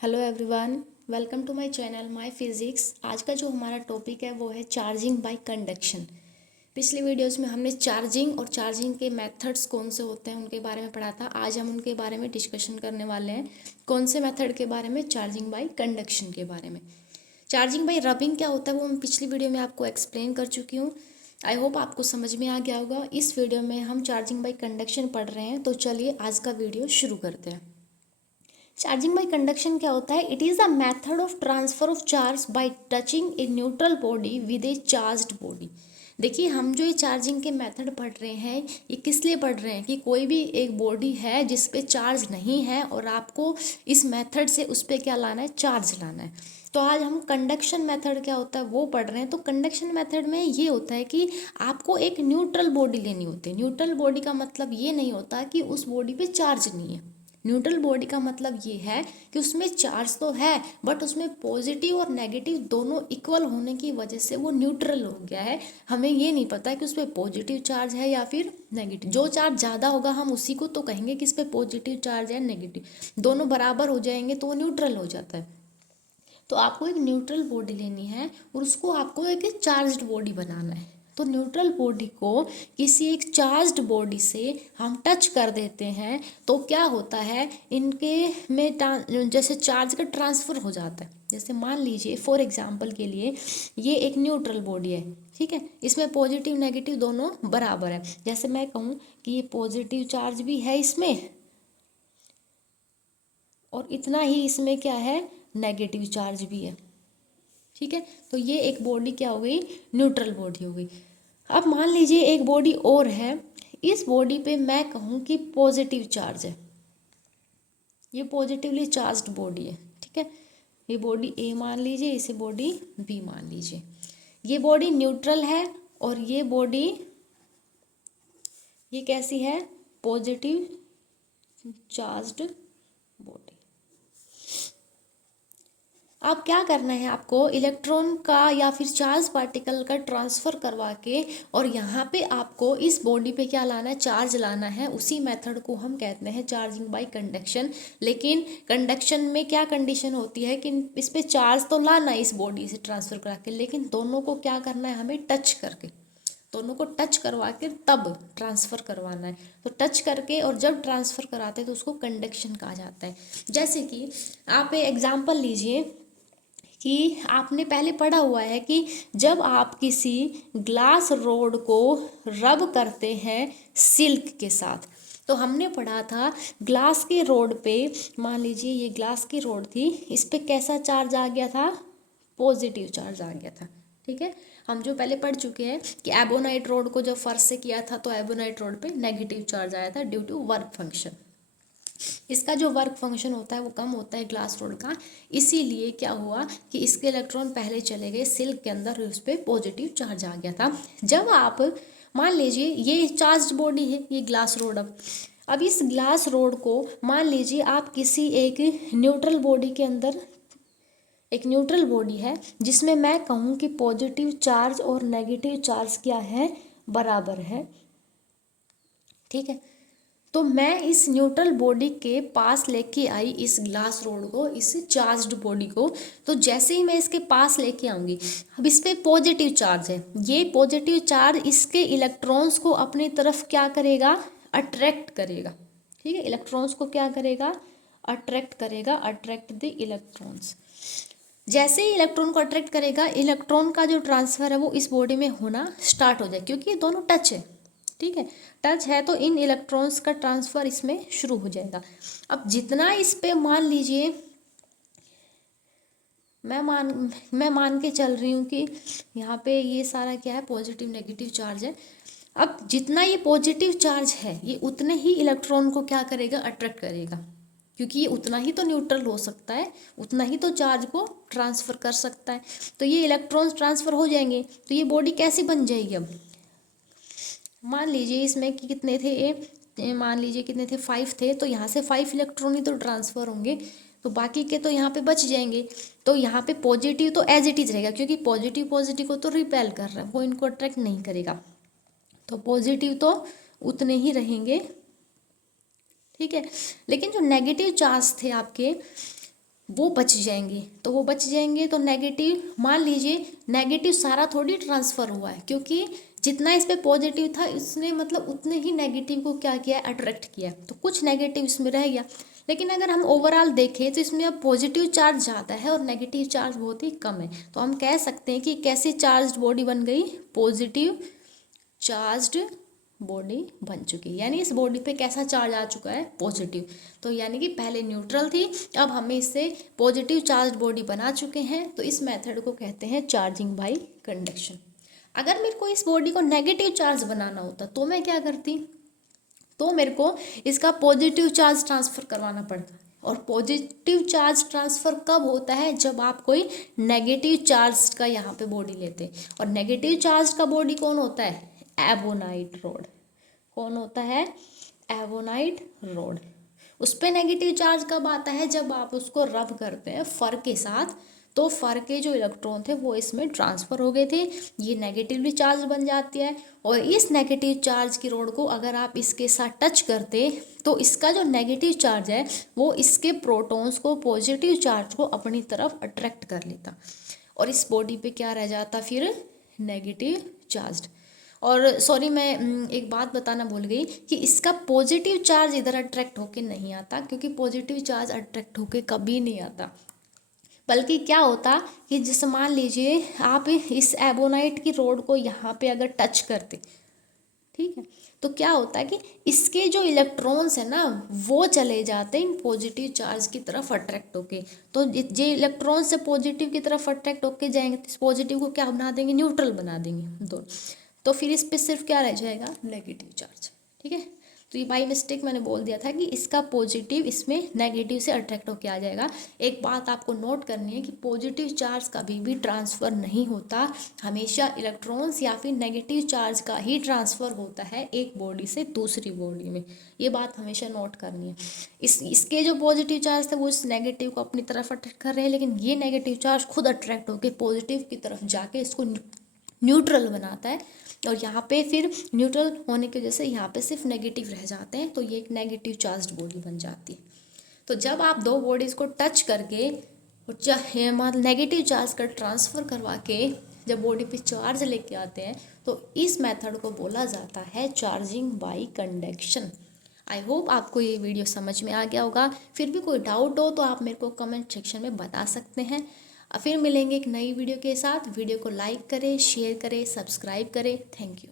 Hello everyone, welcome to my channel my physics. आज का जो हमारा टॉपिक है वो है चार्जिंग बाय कंडक्शन। पिछली वीडियोस में हमने चार्जिंग और चार्जिंग के मेथड्स कौन से होते हैं उनके बारे में पढ़ा था। आज हम उनके बारे में डिस्कशन करने वाले हैं। कौन से मेथड के बारे में? चार्जिंग बाय कंडक्शन के बारे में। चार्जिंग बाय रबिंग क्या होता है वो मैं पिछली वीडियो में आपको एक्सप्लेन कर चुकी हूँ। आई होप आपको समझ में आ गया होगा। इस वीडियो में हम चार्जिंग बाय कंडक्शन पढ़ रहे हैं, तो चलिए आज का वीडियो शुरू करते हैं। चार्जिंग बाय कंडक्शन क्या होता है? It is a method of transfer of charge by touching a neutral body with A charged body. देखिए, हम जो ये चार्जिंग के मेथड पढ़ रहे हैं ये किस लिए पढ़ रहे हैं कि कोई भी एक बॉडी है जिस पे चार्ज नहीं है और आपको इस मेथड से उस पर क्या लाना है? चार्ज लाना है। तो आज हम कंडक्शन मेथड क्या होता है वो पढ़ रहे हैं। तो कंडक्शन मेथड में ये होता है कि आपको एक न्यूट्रल बॉडी लेनी होती है। न्यूट्रल बॉडी का मतलब ये नहीं होता कि उस बॉडी पे चार्ज नहीं है। न्यूट्रल बॉडी का मतलब ये है कि उसमें चार्ज तो है बट उसमें पॉजिटिव और नेगेटिव दोनों इक्वल होने की वजह से वो न्यूट्रल हो गया है। हमें ये नहीं पता कि उस पर पॉजिटिव चार्ज है या फिर नेगेटिव। जो चार्ज ज़्यादा होगा हम उसी को तो कहेंगे कि इस पर पॉजिटिव चार्ज है, नेगेटिव दोनों बराबर हो जाएंगे तो वो न्यूट्रल हो जाता है। तो आपको एक न्यूट्रल बॉडी लेनी है और उसको आपको एक चार्ज्ड बॉडी बनाना है। तो न्यूट्रल बॉडी को किसी एक चार्ज्ड बॉडी से हम टच कर देते हैं तो क्या होता है, इनके में जैसे चार्ज का ट्रांसफ़र हो जाता है। जैसे मान लीजिए फॉर एग्जांपल के लिए ये एक न्यूट्रल बॉडी है, ठीक है। इसमें पॉजिटिव नेगेटिव दोनों बराबर है। जैसे मैं कहूँ कि ये पॉजिटिव चार्ज भी है इसमें और इतना ही इसमें क्या है, नेगेटिव चार्ज भी है, ठीक है। तो ये एक बॉडी क्या हो गई? न्यूट्रल बॉडी हो गई। अब मान लीजिए एक बॉडी और है, इस बॉडी पे मैं कहूँ कि पॉजिटिव चार्ज है, ये पॉजिटिवली चार्ज्ड बॉडी है, ठीक है। ये बॉडी ए मान लीजिए, इसे बॉडी बी मान लीजिए। ये बॉडी न्यूट्रल है और ये बॉडी ये कैसी है? Positive charged body. अब क्या करना है आपको? इलेक्ट्रॉन का या फिर चार्ज पार्टिकल का ट्रांसफ़र करवा के और यहाँ पे आपको इस बॉडी पे क्या लाना है? चार्ज लाना है। उसी मेथड को हम कहते हैं चार्जिंग बाय कंडक्शन। लेकिन कंडक्शन में क्या कंडीशन होती है कि इस पे चार्ज तो लाना है इस बॉडी से ट्रांसफ़र करा के, लेकिन दोनों को क्या करना है? हमें टच करके, दोनों को टच करवा के तब ट्रांसफ़र करवाना है। तो टच करके और जब ट्रांसफ़र कराते हैं तो उसको कंडक्शन कहा जाता है। जैसे कि आप एग्जाम्पल लीजिए कि आपने पहले पढ़ा हुआ है कि जब आप किसी ग्लास रोड को रब करते हैं सिल्क के साथ, तो हमने पढ़ा था ग्लास के रोड पे, मान लीजिए ये ग्लास की रोड थी, इस पे कैसा चार्ज आ गया था? पॉजिटिव चार्ज आ गया था, ठीक है। हम जो पहले पढ़ चुके हैं कि एबोनाइट रोड को जब फर्श से किया था तो एबोनाइट रोड पे नेगेटिव चार्ज आया था ड्यू टू वर्क फंक्शन। इसका जो वर्क फंक्शन होता है वो कम होता है ग्लास रोड का, इसीलिए क्या हुआ कि इसके इलेक्ट्रॉन पहले चले गए सिल्क के अंदर, उस पर पॉजिटिव चार्ज आ गया था। जब आप मान लीजिए ये चार्ज बॉडी है, ये ग्लास रोड। अब इस ग्लास रोड को मान लीजिए आप किसी एक न्यूट्रल बॉडी के अंदर, एक न्यूट्रल बॉडी है जिसमें मैं कहूँ कि पॉजिटिव चार्ज और नेगेटिव चार्ज क्या है? बराबर है, ठीक है। तो मैं इस न्यूट्रल बॉडी के पास लेके आई इस ग्लास रोड को, इस चार्ज्ड बॉडी को। तो जैसे ही मैं इसके पास लेके आऊँगी, अब इस पर पॉजिटिव चार्ज है, ये पॉजिटिव चार्ज इसके इलेक्ट्रॉन्स को अपनी तरफ क्या करेगा? अट्रैक्ट करेगा, ठीक है। इलेक्ट्रॉन्स को क्या करेगा? अट्रैक्ट करेगा, अट्रैक्ट द इलेक्ट्रॉन्स। जैसे ही इलेक्ट्रॉन को अट्रैक्ट करेगा, इलेक्ट्रॉन का जो ट्रांसफ़र है वो इस बॉडी में होना स्टार्ट हो जाए, क्योंकि ये दोनों टच है, ठीक है। टच है तो इन इलेक्ट्रॉन्स का ट्रांसफ़र इसमें शुरू हो जाएगा। अब जितना इस पे मान लीजिए मैं मान के चल रही हूँ कि यहाँ पे ये सारा क्या है? पॉजिटिव नेगेटिव चार्ज है। अब जितना ये पॉजिटिव चार्ज है ये उतने ही इलेक्ट्रॉन को क्या करेगा? अट्रैक्ट करेगा, क्योंकि ये उतना ही तो न्यूट्रल हो सकता है, उतना ही तो चार्ज को ट्रांसफ़र कर सकता है। तो ये इलेक्ट्रॉन्स ट्रांसफ़र हो जाएंगे तो ये बॉडी कैसी बन जाएगी? अब मान लीजिए इसमें कि कितने थे? मान लीजिए कितने थे? 5 थे। तो यहाँ से 5 इलेक्ट्रॉन ही तो ट्रांसफ़र होंगे, तो बाकी के तो यहाँ पे बच जाएंगे। तो यहाँ पे पॉजिटिव तो एज इट इज़ रहेगा, क्योंकि पॉजिटिव पॉजिटिव को तो रिपेल कर रहा है, वो इनको अट्रैक्ट नहीं करेगा। तो पॉजिटिव तो उतने ही रहेंगे, ठीक है। लेकिन जो नेगेटिव चार्ज थे आपके, वो बच जाएंगे। तो वो बच जाएंगे तो नेगेटिव, मान लीजिए नेगेटिव सारा थोड़ी ट्रांसफ़र हुआ है, क्योंकि जितना इस पे पॉजिटिव था इसने मतलब उतने ही नेगेटिव को क्या किया, अट्रैक्ट किया, तो कुछ नेगेटिव इसमें रह गया। लेकिन अगर हम ओवरऑल देखें तो इसमें अब पॉजिटिव चार्ज ज़्यादा है और नेगेटिव चार्ज बहुत ही कम है। तो हम कह सकते हैं कि कैसी चार्ज बॉडी बन गई, पॉजिटिव चार्ज्ड बॉडी बन चुकी है। यानी इस बॉडी पे कैसा चार्ज आ चुका है, पॉजिटिव। तो यानी कि पहले न्यूट्रल थी, अब हमें इससे पॉजिटिव चार्ज बॉडी बना चुके हैं। तो इस मेथड को कहते हैं चार्जिंग बाय कंडक्शन। अगर मेरे को इस बॉडी को नेगेटिव चार्ज बनाना होता तो मैं क्या करती, तो मेरे को इसका पॉजिटिव चार्ज ट्रांसफ़र करवाना पड़ता। और पॉजिटिव चार्ज ट्रांसफ़र कब होता है, जब आप कोई नेगेटिव चार्ज का यहाँ पे बॉडी लेते हैं। और नेगेटिव चार्ज का बॉडी कौन होता है, एबोनाइट रॉड। कौन होता है, एबोनाइट रॉड। उस पर नेगेटिव चार्ज कब आता है, जब आप उसको रब करते हैं फर के साथ, तो फर के जो इलेक्ट्रॉन थे वो इसमें ट्रांसफ़र हो गए थे, ये नेगेटिवली चार्ज बन जाती है। और इस नेगेटिव चार्ज की रॉड को अगर आप इसके साथ टच करते तो इसका जो नेगेटिव चार्ज है वो इसके प्रोटॉन्स को, पॉजिटिव चार्ज को अपनी तरफ अट्रैक्ट कर लेता और इस बॉडी पे क्या रह जाता फिर, नेगेटिव चार्ज। और सॉरी मैं एक बात बताना भूल गई कि इसका पॉजिटिव चार्ज इधर अट्रैक्ट होके नहीं आता, क्योंकि पॉजिटिव चार्ज अट्रैक्ट होके कभी नहीं आता। बल्कि क्या होता कि जैसे मान लीजिए आप इस एबोनाइट की रॉड को यहाँ पे अगर टच करते, ठीक है, तो क्या होता है कि इसके जो इलेक्ट्रॉन्स है ना वो चले जाते हैं इन पॉजिटिव चार्ज की तरफ अट्रैक्ट होके। तो जो इलेक्ट्रॉन्स से पॉजिटिव की तरफ अट्रैक्ट होके जाएंगे तो इस पॉजिटिव को क्या बना देंगे, न्यूट्रल बना देंगे दो। तो फिर इस पे सिर्फ क्या रह जाएगा, नेगेटिव चार्ज। ठीक है, तो ये बाई मिस्टेक मैंने बोल दिया था कि इसका पॉजिटिव इसमें नेगेटिव से अट्रैक्ट होकर आ जाएगा। एक बात आपको नोट करनी है कि पॉजिटिव चार्ज कभी भी ट्रांसफ़र नहीं होता, हमेशा इलेक्ट्रॉन्स या फिर नेगेटिव चार्ज का ही ट्रांसफ़र होता है एक बॉडी से दूसरी बॉडी में। ये बात हमेशा नोट करनी है। इसके जो पॉजिटिव चार्ज थे वो इस नेगेटिव को अपनी तरफ अट्रैक्ट कर रहे हैं, लेकिन ये नेगेटिव चार्ज खुद अट्रैक्ट होकर पॉजिटिव की तरफ जाके इसको न्यूट्रल बनाता है। और यहाँ पे फिर न्यूट्रल होने की वजह से यहाँ पे सिर्फ नेगेटिव रह जाते हैं, तो ये एक नेगेटिव चार्ज बॉडी बन जाती है। तो जब आप दो बॉडीज़ को टच करके चाहे मतलब नेगेटिव चार्ज का ट्रांसफ़र करवा के जब बॉडी पे चार्ज लेके आते हैं तो इस मेथड को बोला जाता है charging by conduction. I hope आपको ये वीडियो समझ में आ गया होगा। फिर भी कोई डाउट हो तो आप मेरे को कमेंट सेक्शन में बता सकते हैं। फिर मिलेंगे एक नई वीडियो के साथ। वीडियो को लाइक करें, शेयर करें, सब्सक्राइब करें। Thank you.